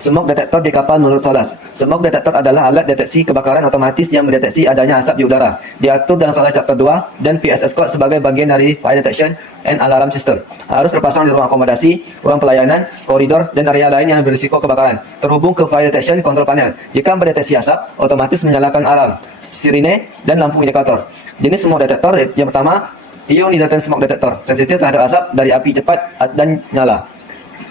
Smoke detektor di kapal menurut SOLAS. Smoke detektor adalah alat deteksi kebakaran otomatis yang mendeteksi adanya asap di udara. Diatur dalam SOLAS Chapter 2 dan PSS Code sebagai bagian dari Fire Detection and Alarm System. Harus terpasang di ruang akomodasi, ruang pelayanan, koridor, dan area lain yang berisiko kebakaran. Terhubung ke Fire Detection Control Panel. Jika mendeteksi asap, otomatis menyalakan alarm, sirine, dan lampu indikator. Jenis smoke detektor yang pertama, Ionization Smoke Detector, sensitif terhadap asap dari api cepat dan nyala.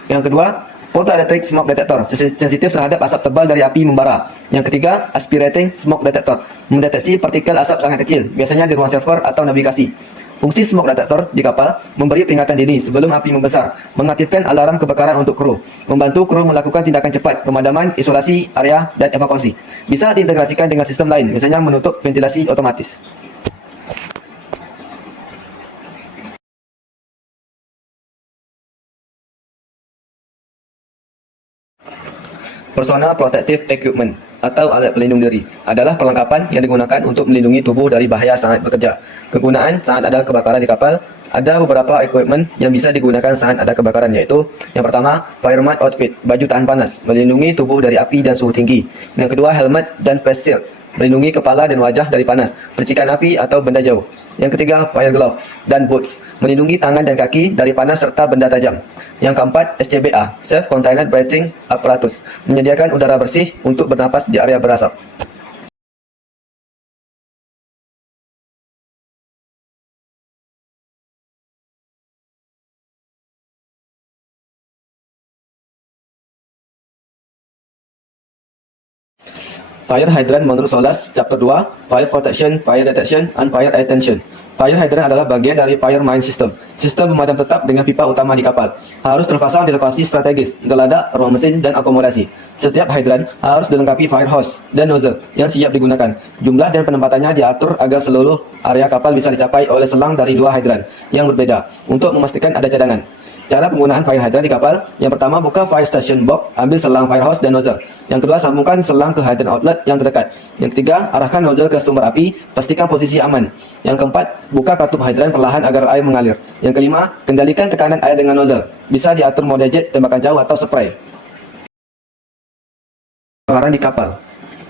Yang kedua, Photoelectric Smoke Detector, sensitif terhadap asap tebal dari api membara. Yang ketiga, Aspirating Smoke Detector, mendeteksi partikel asap sangat kecil, biasanya di ruang server atau navigasi. Fungsi smoke detector di kapal memberi peringatan dini sebelum api membesar, mengaktifkan alarm kebakaran untuk kru, membantu kru melakukan tindakan cepat, pemadaman, isolasi area, dan evakuasi. Bisa diintegrasikan dengan sistem lain, misalnya menutup ventilasi otomatis. Personal Protective Equipment atau alat pelindung diri adalah perlengkapan yang digunakan untuk melindungi tubuh dari bahaya saat bekerja. Kegunaan saat ada kebakaran di kapal, ada beberapa equipment yang bisa digunakan saat ada kebakaran, yaitu yang pertama, fireman outfit, baju tahan panas, melindungi tubuh dari api dan suhu tinggi. Yang kedua, helmet dan face shield, melindungi kepala dan wajah dari panas, percikan api atau benda jauh. Yang ketiga, fire glove dan boots, melindungi tangan dan kaki dari panas serta benda tajam. Yang keempat, SCBA, Self Contained Breathing Apparatus, menyediakan udara bersih untuk bernapas di area berasap. Fire hydrant menurut SOLAS Chapter 2, Fire Protection, Fire Detection, and Fire Attention. Fire hydrant adalah bagian dari fire mine system, sistem pemadam tetap dengan pipa utama di kapal. Harus terpasang di lokasi strategis, geladak, ruang mesin, dan akomodasi. Setiap hydrant harus dilengkapi fire hose dan nozzle yang siap digunakan. Jumlah dan penempatannya diatur agar seluruh area kapal bisa dicapai oleh selang dari dua hydrant yang berbeda untuk memastikan ada cadangan. Cara penggunaan fire hydrant di kapal, yang pertama buka fire station box, ambil selang fire hose dan nozzle. Yang kedua, sambungkan selang ke hydrant outlet yang terdekat. Yang ketiga, arahkan nozzle ke sumber api, pastikan posisi aman. Yang keempat, buka katup hydrant perlahan agar air mengalir. Yang kelima, kendalikan tekanan air dengan nozzle. Bisa diatur mode jet, tembakan jauh atau spray. Kebakaran di kapal.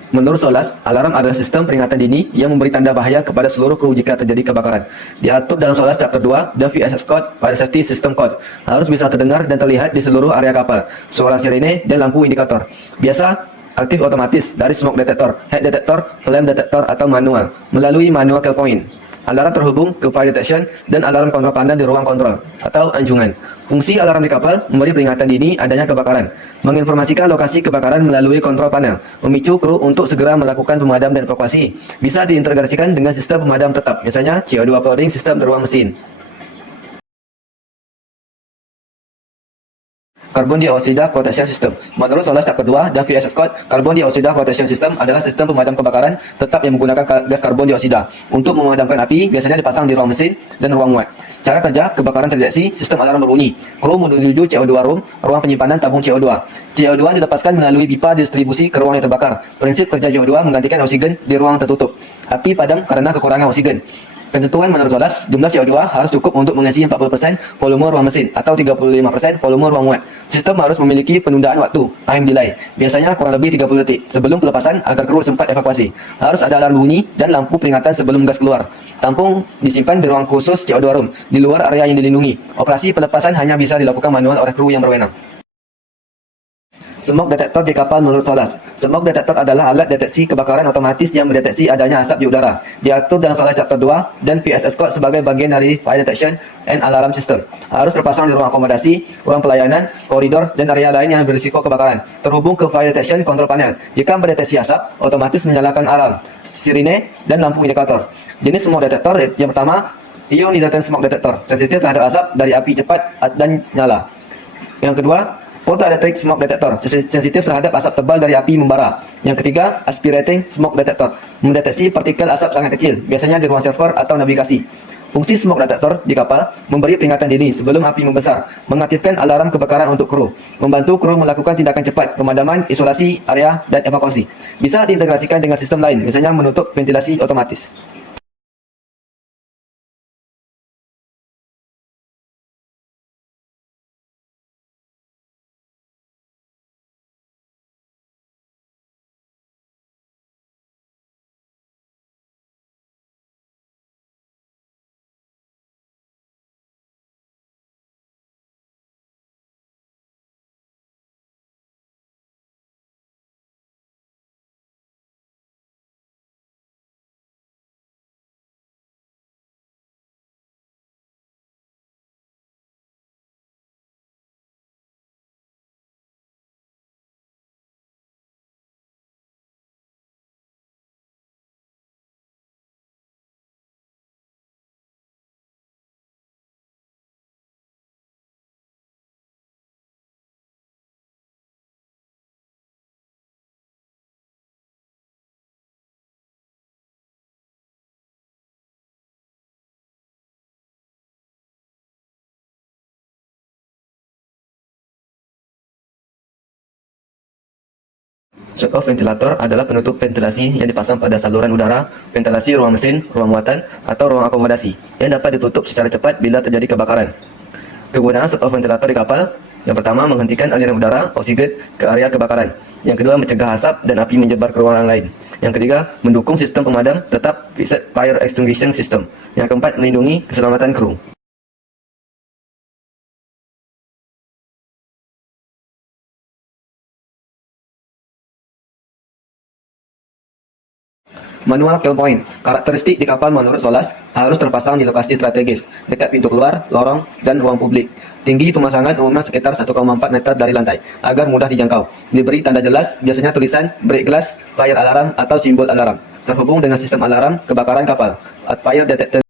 Menurut SOLAS, alarm adalah sistem peringatan dini yang memberi tanda bahaya kepada seluruh kru jika terjadi kebakaran. Diatur dalam SOLAS Chapter 2 dan VSS Code, Fire Safety System Code. Harus bisa terdengar dan terlihat di seluruh area kapal. Suara sirene dan lampu indikator. Biasa aktif otomatis dari smoke detector, head detector, flame detector, atau manual melalui manual kill point. Alarm terhubung ke fire detection dan alarm kontrol pandan di ruang kontrol atau anjungan. Fungsi alarm di kapal memberi peringatan dini adanya kebakaran, menginformasikan lokasi kebakaran melalui kontrol panel, memicu kru untuk segera melakukan pemadam dan evakuasi. Bisa diintegrasikan dengan sistem pemadam tetap, misalnya CO2 flooding sistem di ruang mesin. Carbon Dioxide Protection System. Menurut SOLAS Chapter 2 dan VSS Code, Carbon Dioxide Protection System adalah sistem pemadam kebakaran tetap yang menggunakan gas karbon dioksida. Untuk memadamkan api, biasanya dipasang di ruang mesin dan ruang muat. Cara kerja, kebakaran terdeteksi, sistem alarm berbunyi. Kru menuju CO2 room, ruang penyimpanan tabung CO2. CO2 dilepaskan melalui pipa distribusi ke ruang yang terbakar. Prinsip kerja CO2 menggantikan oksigen di ruang tertutup. Api padam karena kekurangan oksigen. Ketentuan menurut SOLAS, jumlah CO2 harus cukup untuk mengisi 40% volume ruang mesin atau 35% volume ruang muat. Sistem harus memiliki penundaan waktu, time delay, biasanya kurang lebih 30 detik sebelum pelepasan agar kru sempat evakuasi. Harus ada alarm bunyi dan lampu peringatan sebelum gas keluar. Tampung disimpan di ruang khusus CO2 room, di luar area yang dilindungi. Operasi pelepasan hanya bisa dilakukan manual oleh kru yang berwenang. Smoke detektor di kapal menurut SOLAS. Smoke detektor adalah alat deteksi kebakaran otomatis yang mendeteksi adanya asap di udara. Diatur dalam SOLAS Chapter 2 dan PSS Code sebagai bagian dari Fire Detection and Alarm System. Harus terpasang di ruang akomodasi, ruang pelayanan, koridor, dan area lain yang berisiko kebakaran. Terhubung ke Fire Detection Control Panel. Jika mendeteksi asap, otomatis menyalakan alarm, sirine, dan lampu indikator. Jenis smoke detektor yang pertama, Ionization Smoke Detector, sensitif terhadap asap dari api cepat dan nyala. Yang kedua, Photoelectric Smoke Detector, sensitif terhadap asap tebal dari api membara. Yang ketiga, Aspirating Smoke Detector, mendeteksi partikel asap sangat kecil, biasanya di ruang server atau navigasi. Fungsi smoke detector di kapal memberi peringatan dini sebelum api membesar, mengaktifkan alarm kebakaran untuk kru, membantu kru melakukan tindakan cepat, pemadaman, isolasi area, dan evakuasi. Bisa diintegrasikan dengan sistem lain, misalnya menutup ventilasi otomatis. Shut-off ventilator adalah penutup ventilasi yang dipasang pada saluran udara, ventilasi ruang mesin, ruang muatan, atau ruang akomodasi yang dapat ditutup secara cepat bila terjadi kebakaran. Kegunaan shut-off ventilator di kapal: yang pertama, menghentikan aliran udara oksigen ke area kebakaran. Yang kedua, mencegah asap dan api menyebar ke ruangan lain. Yang ketiga, mendukung sistem pemadam tetap fixed fire extinguishing system. Yang keempat, melindungi keselamatan kru. Manual kill point. Karakteristik di kapal menurut SOLAS harus terpasang di lokasi strategis, dekat pintu keluar, lorong, dan ruang publik. Tinggi pemasangan umumnya sekitar 1,4 meter dari lantai, agar mudah dijangkau. Diberi tanda jelas, biasanya tulisan break glass, fire alarm, atau simbol alarm. Terhubung dengan sistem alarm kebakaran kapal, fire detector.